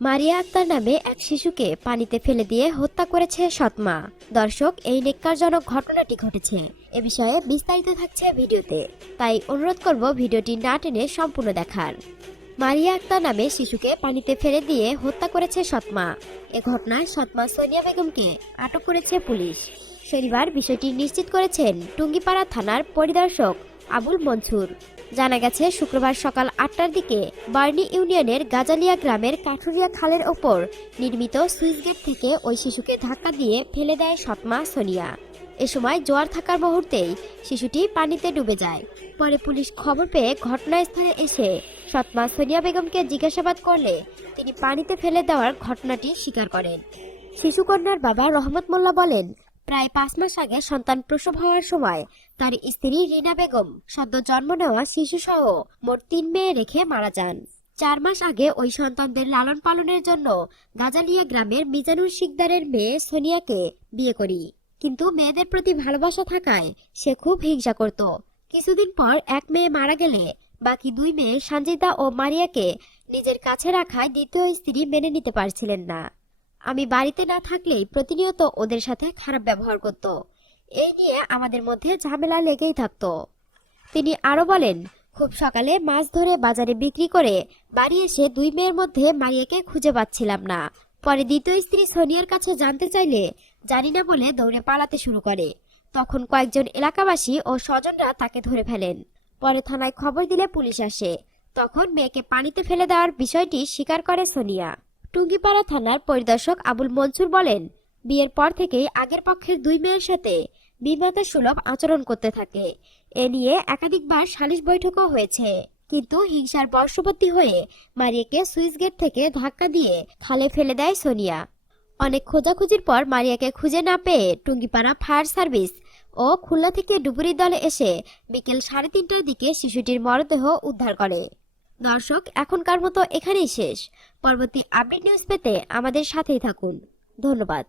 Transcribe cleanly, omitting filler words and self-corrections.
মারিয়া আক্তার নামে এক শিশুকে পানিতে ফেলে দিয়ে হত্যা করেছে সৎ মা। দর্শক, এই নেক্কারজনক ঘটনাটি ঘটেছে। এ বিষয়ে বিস্তারিত থাকছে ভিডিওতে, তাই অনুরোধ করব ভিডিওটি না টেনে সম্পূর্ণ দেখার। মারিয়া আক্তার নামে শিশুকে পানিতে ফেলে দিয়ে হত্যা করেছে সৎ মা। এ ঘটনায় সৎ মা সোনিয়া বেগমকে আটক করেছে পুলিশ। শনিবার বিষয়টি নিশ্চিত করেছেন টুঙ্গিপাড়া থানার পরিদর্শক আবুল মনসুর। জানা গেছে, শুক্রবার সকাল ৮টার দিকে বার্নি ইউনিয়নের গাজালিয়া গ্রামের কাঠুরিয়া খালের ওপর নির্মিত সুইচ গেট থেকে ওই শিশুকে ধাক্কা দিয়ে ফেলে দেয় সৎমা সোনিয়া। এ সময় জোয়ার থাকার মুহূর্তেই শিশুটি পানিতে ডুবে যায়। পরে পুলিশ খবর পেয়ে ঘটনাস্থলে এসে সৎমা সোনিয়া বেগমকে জিজ্ঞাসাবাদ করলে তিনি পানিতে ফেলে দেওয়ার ঘটনাটি স্বীকার করেন। শিশুকন্যার বাবা রহমত মোল্লা বলেন, প্রায় ৫ মাস আগে সন্তান প্রসব হওয়ার সময় তার স্ত্রী রিনা বেগম সদ্য জন্ম নেওয়া শিশুসহ মোট ৩ মেয়ে রেখে মারা যান। ৪ মাস আগে ওই সন্তানদের লালন পালনের জন্য গাজালিয়া গ্রামের মিজানুর শিকদারের মেয়ে সোনিয়াকে বিয়ে করি। কিন্তু মেয়েদের প্রতি ভালোবাসা থাকায় সে খুব হিংসা করত। কিছুদিন পর এক মেয়ে মারা গেলে বাকি ২ মেয়ে সানজিদা ও মারিয়াকে নিজের কাছে রাখায় দ্বিতীয় স্ত্রী মেনে নিতে পারছিলেন না। আমি বাড়িতে না থাকলেই প্রতিনিয়ত ওদের সাথে খারাপ ব্যবহার করত। এই নিয়ে আমাদের মধ্যে ঝামেলা লেগেই থাকত। তিনি আরো বলেন, খুব সকালে মাছ ধরে বাজারে বিক্রি করে বাড়ি এসে ২ মেয়ের মধ্যে মারিয়াকে খুঁজে পাচ্ছিলাম না। পরে দ্বিতীয় স্ত্রী সোনিয়ার কাছে জানতে চাইলে জানি না বলে দৌড়ে পালাতে শুরু করে। তখন কয়েকজন এলাকাবাসী ও স্বজনরা তাকে ধরে ফেলেন। পরে থানায় খবর দিলে পুলিশ আসে। তখন মেয়েকে পানিতে ফেলে দেওয়ার বিষয়টি স্বীকার করে সোনিয়া। টুঙ্গিপাড়া থানার পরিদর্শক আবুল মনসুর বলেন, বিয়ের পর থেকেই আগের পক্ষের ২ মেয়ের সাথে বিমাতা সুলভ আচরণ করতে থাকে। এ নিয়ে একাধিকবার সালিশ বৈঠকও হয়েছে, কিন্তু হিংসার বশবর্তী হয়ে মারিয়াকে সুইচ গেট থেকে ধাক্কা দিয়ে খালে ফেলে দেয় সোনিয়া। অনেক খোঁজাখুঁজির পর মারিয়াকে খুঁজে না পেয়ে টুঙ্গিপাড়া ফায়ার সার্ভিস ও খুলনা থেকে ডুবুরি দলে এসে বিকেল ৩:৩০টার দিকে শিশুটির মরদেহ উদ্ধার করে। দর্শক, এখনকার মতো এখানেই শেষ। পরবর্তী আপডেট নিউজ পেতে আমাদের সাথেই থাকুন। ধন্যবাদ।